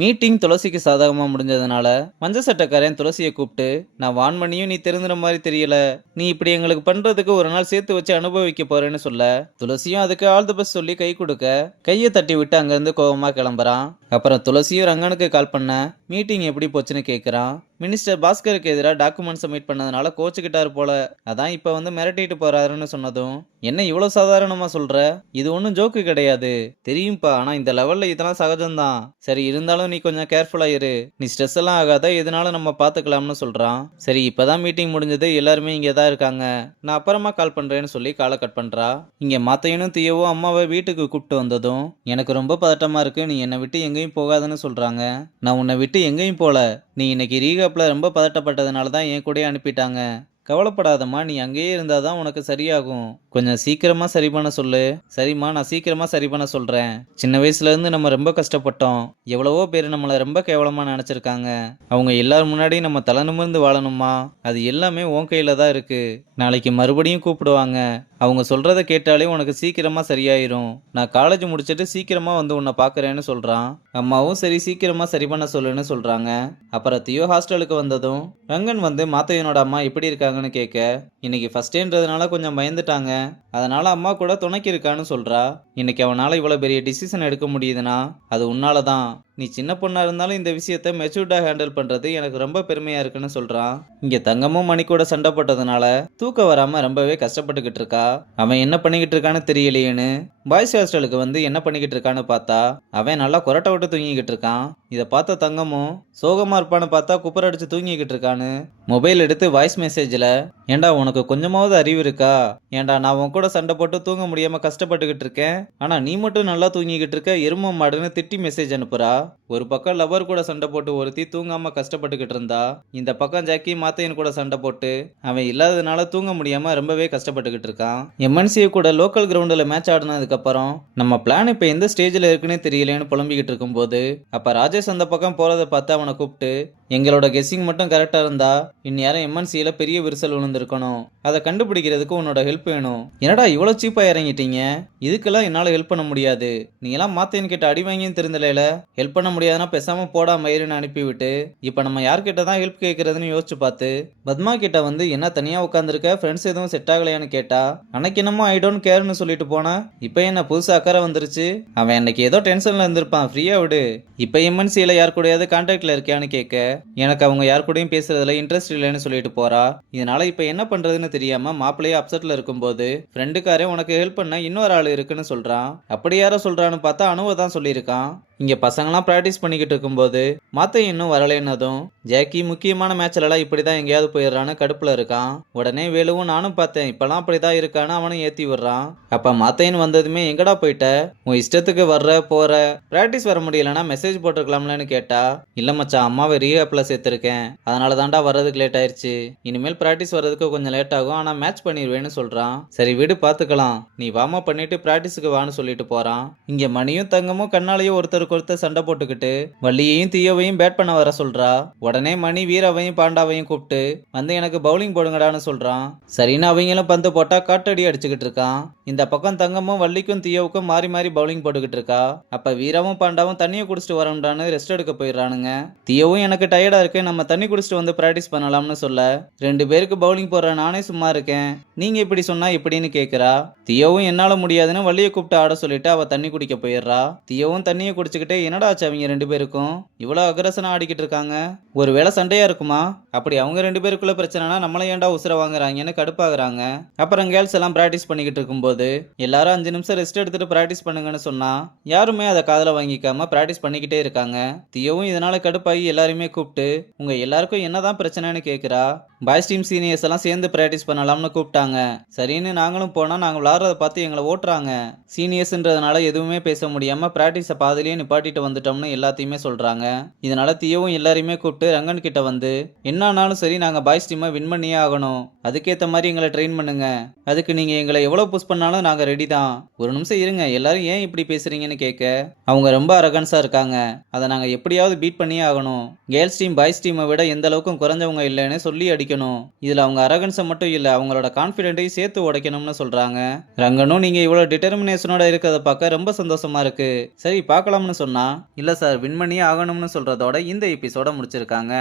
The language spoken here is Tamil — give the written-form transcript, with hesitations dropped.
மீட்டிங் துளசிக்கு சாதகமா முடிஞ்சதுனால மஞ்ச சட்டக்காரன் துளசியை கூப்பிட்டு, நான் வான் பண்ணியும் நீ திருந்துற மாதிரி தெரியல, நீ இப்படி எங்களுக்கு பண்றதுக்கு ஒரு நாள் சேர்த்து வச்சு அனுபவிக்க போறேன்னு சொல்ல, துளசியும் அதுக்கு ஆல் தி பெஸ்ட் சொல்லி கை கொடுக்க கையை தட்டி விட்டு அங்கிருந்து கோவமா கிளம்புறான். அப்புறம் துளசியும் ரங்கனுக்கு கால் பண்ண மீட்டிங் எப்படி போச்சுன்னு கேட்குறான். மினிஸ்டர் பாஸ்கருக்கு எதிராக டாக்குமெண்ட் சப்மிட் பண்ணதுனால கோச்சுக்கிட்டாரு போல, அதான் இப்போ வந்து மிரட்டிட்டு போறாருன்னு சொன்னதும், என்ன இவ்வளோ சாதாரணமா சொல்ற, இது ஒன்றும் ஜோக்கு கிடையாது தெரியும்பா, ஆனா இந்த லெவல்ல இதெல்லாம் சகஜம்தான், சரி இருந்தாலும் நீ கொஞ்சம் கேர்ஃபுல்லா இரு, நீ ஸ்ட்ரெஸ் எல்லாம் ஆகாத, எதுனாலும் நம்ம பார்த்துக்கலாம்னு சொல்றான். சரி இப்பதான் மீட்டிங் முடிஞ்சது, எல்லாருமே இங்கே தான் இருக்காங்க, நான் அப்புறமா கால் பண்றேன்னு சொல்லி காலை கட் பண்றா. இங்க மாத்தையனும் தீயவும் அம்மாவை வீட்டுக்கு கூப்பிட்டு வந்ததும், எனக்கு ரொம்ப பதட்டமா இருக்கு, நீ என்னை விட்டு எங்கேயும் போகாதுன்னு சொல்றாங்க. நான் உன்னை விட்டு எங்கேயும் போல, நீ இன்னைக்கு ரீகாப்ல ரொம்ப பதட்டப்பட்டதுனால தான் என் கூடயே அனுப்பிட்டாங்க, கவலைப்படாதம்மா, நீ அங்கேயே இருந்தாதான் உனக்கு சரியாகும், கொஞ்சம் சீக்கிரமா சரி பண்ண சொல்லு. சரிம்மா, நான் சீக்கிரமா சரி பண்ண சொல்றேன். சின்ன வயசுல இருந்து நம்ம ரொம்ப கஷ்டப்பட்டோம், எவ்வளவோ பேர் நம்மளை ரொம்ப கேவலமா நினைச்சிருக்காங்க, அவங்க எல்லாரும் முன்னாடி நம்ம தலை நிமிர்ந்து வாழணுமா, அது எல்லாமே உன் கையில தான் இருக்கு. நாளைக்கு மறுபடியும் கூப்பிடுவாங்க, அவங்க சொல்றத கேட்டாலே உனக்கு சீக்கிரமா சரியாயிரும். நான் காலேஜ் முடிச்சிட்டு சீக்கிரமா வந்து உன்னை பாக்குறேன்னு சொல்றான். அம்மாவும் சரி சீக்கிரமா சரி பண்ண சொல்லுன்னு சொல்றாங்க. அப்புறம் தியோ ஹாஸ்டலுக்கு வந்ததும் ரங்கன் வந்து மாத்தையனோட அம்மா எப்படி இருக்காங்கன்னு கேட்க, இன்னைக்கு ஃபர்ஸ்ட் டேன்றதுனால கொஞ்சம் பயந்துட்டாங்க, அதனால அம்மா கூட துணைக்கு இருக்கான்னு சொல்றா. இன்னைக்கு அவனால இவ்வளவு பெரிய டிசிஷன் எடுக்க முடியுதுன்னா அது உன்னாலதான், நீ சின்ன பொண்ணா இருந்தாலும் இந்த விஷயத்த மெச்சூர்டா ஹேண்டில் பண்றது எனக்கு ரொம்ப பெருமையா இருக்குன்னு சொல்றான். இங்க தங்கமும் மணி கூட சண்டை போட்டதுனால தூக்கம் வராம ரொம்பவே கஷ்டப்பட்டுக்கிட்டு இருக்கா. அவன் என்ன பண்ணிக்கிட்டு இருக்கான்னு தெரியலையேன்னு பாய்ஸ் ஹாஸ்டலுக்கு வந்து என்ன பண்ணிக்கிட்டு இருக்கான்னு பார்த்தா அவன் நல்லா கொரட்டை விட்டு தூங்கிக்கிட்டு இருக்கான். இதை பார்த்த தங்கமும் சோகமா இருப்பான்னு பார்த்தா குப்பர் அடிச்சு தூங்கிக்கிட்டு இருக்கான்னு மொபைல் எடுத்து வாய்ஸ் மெசேஜ்ல, ஏண்டா உனக்கு கொஞ்சமாவது அறிவு இருக்கா, ஏண்டா நான் உன் கூட சண்டை போட்டு தூங்க முடியாம கஷ்டப்பட்டுக்கிட்டு இருக்கேன், ஆனா நீ மட்டும் நல்லா தூங்கிக்கிட்டு இருக்க எரும மாடுன்னு திட்டி மெசேஜ் அனுப்புறா. ஒரு பக்கம் லவர் கூட சண்டை போட்டு ஒருத்தி தூங்காம கஷ்டப்பட்டுக்கிட்டு இருந்தா, இந்த பக்கம் ஜாக்கி மாத்தையன் கூட சண்டை போட்டு அவன் இல்லாததுனால தூங்க முடியாம ரொம்பவே கஷ்டப்பட்டுக்கிட்டு இருக்கான். எம்என்சி கூட லோக்கல் கிரவுண்டில் மேட்ச் ஆடினதுக்கு அப்புறம் நம்ம பிளான் இப்ப எந்த ஸ்டேஜ்ல இருக்குன்னே தெரியலன்னு புலம்பிக்கிட்டு இருக்கும் போது அப்ப ராஜேஷ் அந்த பக்கம் போறதை பார்த்து அவனை கூப்பிட்டு, எங்களோட கெஸ்ஸிங் மட்டும் கரெக்டா இருந்தா இந்நேரம் எம்என்சியில பெரிய விரிசல் விழுந்திருக்கணும், அதை கண்டுபிடிக்கிறதுக்கு உன்னோட ஹெல்ப் வேணும். என்னடா இவ்வளவு சீப்பா இறங்கிட்டீங்க, இதுக்கெல்லாம் என்னால ஹெல்ப் பண்ண முடியாது, நீ எல்லாம் மாத்தையன் கிட்ட அடி வாங்கியும் தெரிந்தலையில, ஹெல்ப் பண்ண முடியாதுன்னா பேசாம போடா மயிருன்னு அனுப்பிவிட்டு இப்ப நம்ம யார்கிட்ட தான் ஹெல்ப் கேட்கறதுன்னு யோசிச்சு பார்த்து பத்மா கிட்ட வந்து என்ன தனியா உட்காந்துருக்க, ஃப்ரெண்ட்ஸ் எதுவும் செட் ஆகலையான்னு கேட்டா, அன்னைக்கு என்னமோ ஐ டோன்ட் கேர்னு சொல்லிட்டு போனா இப்ப என்ன புதுசா அக்கறை வந்துருச்சு, அவன் அன்னைக்கு ஏதோ டென்ஷன்ல இருந்திருப்பான், ஃப்ரீயா விடு. இப்ப எம்என்சியில யார் கூடயாவது கான்டாக்ட்ல இருக்கியான்னு கேட்க, எனக்கு அவங்க யார் கூடயும் பேசுறதுல இன்ட்ரெஸ்ட் இல்லைன்னு சொல்லிட்டு போறா. இதனால இப்ப என்ன பண்றதுன்னு தெரியாம மாப்பிள்ளையே அப்செட்ல இருக்கும்போது ஃப்ரெண்டுக்காரே உனக்கு ஹெல்ப் பண்ண இன்னொரு ஆள் இருக்குன்னு சொல்றான். அப்படி யாரோ சொல்றான்னு பார்த்தா அனுவை தான் சொல்லியிருக்கான். இங்க பசங்களாம் பிராக்டிஸ் பண்ணிக்கிட்டு இருக்கும்போது மாத்தை இன்னும் வரலைன்னதும் ஜாக்கி முக்கியமான மேட்ச்லாம் இப்படிதான் எங்கேயாவது போயிடுறான்னு கடுப்புல இருக்கான். உடனே வேலுவும் நானும் பார்த்தேன் இப்பெல்லாம் அப்படிதான் இருக்கான்னு அவனும் ஏத்தி விடுறான். அப்ப மாத்தையன் வந்ததுமே எங்கடா போயிட்ட, உன் இஷ்டத்துக்கு வர்ற போற, பிராக்டிஸ் வர முடியலன்னா மெசேஜ் போட்டுருக்கலாம்லன்னு கேட்டா, இல்ல மச்சான் அம்மாவை ரீஹாப்ல சேர்த்திருக்கேன், அதனால தாண்டா வர்றதுக்கு லேட் ஆயிருச்சு, இனிமேல் பிராக்டிஸ் வர்றதுக்கு கொஞ்சம் லேட் ஆகும், ஆனா மேட்ச் பண்ணிடுவேன்னு சொல்றான். சரி விடு பாத்துக்கலாம், நீ வார்ம் அப் பண்ணிட்டு பிராக்டிஸுக்கு வான்னு சொல்லிட்டு போறான். இங்க மணியும் தங்கமும் கண்ணாலேயும் ஒருத்தருக்கு ஒருத்தர் சண்டை போட்டுக்கிட்டு வள்ளியையும் தீயவையும் பேட் பண்ண வர சொல்றா. உடனே மணி வீராவையும் பாண்டாவையும் கூப்பிட்டு வந்து எனக்கு பவுலிங் போடுங்கடான்னு சொல்றான். சரின்னு அவங்களும் பந்து போட்டா காட்டடி அடிச்சுக்கிட்டு இருக்கான். இந்த பக்கம் தங்கமும் வள்ளிக்கும் தீயவுக்கும் மாறி மாறி பவுலிங் போட்டுக்கிட்டு இருக்கா. அப்ப வீராவும் பாண்டாவும் தண்ணியை குடிச்சிட்டு வரம்டான்னு ரெஸ்ட் எடுக்க போயிடுறானுங்க. தீயவும் எனக்கு டயர்டா இருக்கு, நம்ம தண்ணி குடிச்சிட்டு வந்து பிராக்டிஸ் பண்ணலாம்னு சொல்ல, ரெண்டு பேருக்கு பவுலிங் போடுற நானே சும்மா இருக்கேன், நீங்க இப்படி சொன்னா இப்படின்னு கேக்குறா. தீயவும் என்னால முடியாதுன்னு வள்ளியை கூப்பிட்டு ஆட சொல்லிட்டு அவ தண்ணி குடிக்க போயிடுறா. தீயவும் தண்ணியை குடிச்சுக்கிட்டே என்னடா ஆச்சு அவங்க ரெண்டு பேருக்கும் இவ்வளவு அக்ரஸனா ஆடிக்கிட்டு இருக்காங்க, ஒருவேளை சண்டையா இருக்குமா, அப்படி அவங்க ரெண்டு பேருக்குள்ள பிரச்சனைனா நம்மள ஏன்டா உசுர வாங்குறாங்கன்னு கடுப்பாகிறாங்க. அப்புறம் கேர்ள்ஸ் எல்லாம் பிராக்டிஸ் பண்ணிக்கிட்டு இருக்கும்போது எல்லாரும் 5 நிமிஷம் ரெஸ்ட் எடுத்துட்டு பிராக்டிஸ் பண்ணுங்கன்னு சொன்னா யாருமே அதை காதுல வாங்கிக்காம பிராக்டிஸ் பண்ணிக்கிட்டே இருக்காங்க. தீயவும் இதனால கடுப்பாகி எல்லாருமே கூப்பிட்டு உங்க எல்லாருக்கும் என்னதான் பிரச்சனைன்னு கேக்குறா. பாய்ஸ் டீம் சீனியர்ஸ் எல்லாம் சேர்ந்து பிராக்டிஸ் பண்ணலாம்னு கூப்பிட்டாங்க. சரின்னு நாங்களும் போனா நாங்க விளாடுறத பார்த்து எங்களை ஓட்டுறாங்க, சீனியர்ஸ்ன்றதுனால எதுவுமே பேச முடியாம பிராக்டிஸை பாதிலேயே நிப்பாட்டிட்டு வந்துட்டோம்னு எல்லாத்தையுமே சொல்றாங்க. இதனால தீயவும் எல்லாரையுமே கூப்பிட்டு ரங்கன் கிட்ட வந்து, என்னானாலும் சரி நாங்க பாய்ஸ் டீமை வின் பண்ணியே ஆகணும், அதுக்கேற்ற மாதிரி எங்களை ட்ரெயின் பண்ணுங்க, அதுக்கு நீங்க எங்களை எவ்வளவு புஷ் பண்ணாலும் நாங்க ரெடி தான், ஒரு நிமிஷம் இருங்க எல்லாரும் ஏன் இப்படி பேசுறீங்கன்னு கேட்க, அவங்க ரொம்ப அரகன்ஸா இருக்காங்க, அதை நாங்க எப்படியாவது பீட் பண்ணியே ஆகணும், கேர்ள்ஸ் டீம் பாய்ஸ் டீமை விட எந்த அளவுக்கும் குறைஞ்சவங்க இல்லைன்னு சொல்லி அடிக்கணும், இதுல அவங்க அரகன்ஸை மட்டும் இல்ல அவங்களோட கான்பிடென்ட்டையும் சேர்த்து உடைக்கணும்னு சொல்றாங்க. ரங்கனும் நீங்க இவ்வளவு டிட்டர்மினேஷனோட இருக்கிறத பார்க்க ரொம்ப சந்தோஷமா இருக்கு, சரி பார்க்கலாம்னு சொன்னா. இல்ல சார், வின் பண்ணியே ஆகணும்னு சொல்றதோட இந்த எபிசோட முடிச்சிருக்காங்க.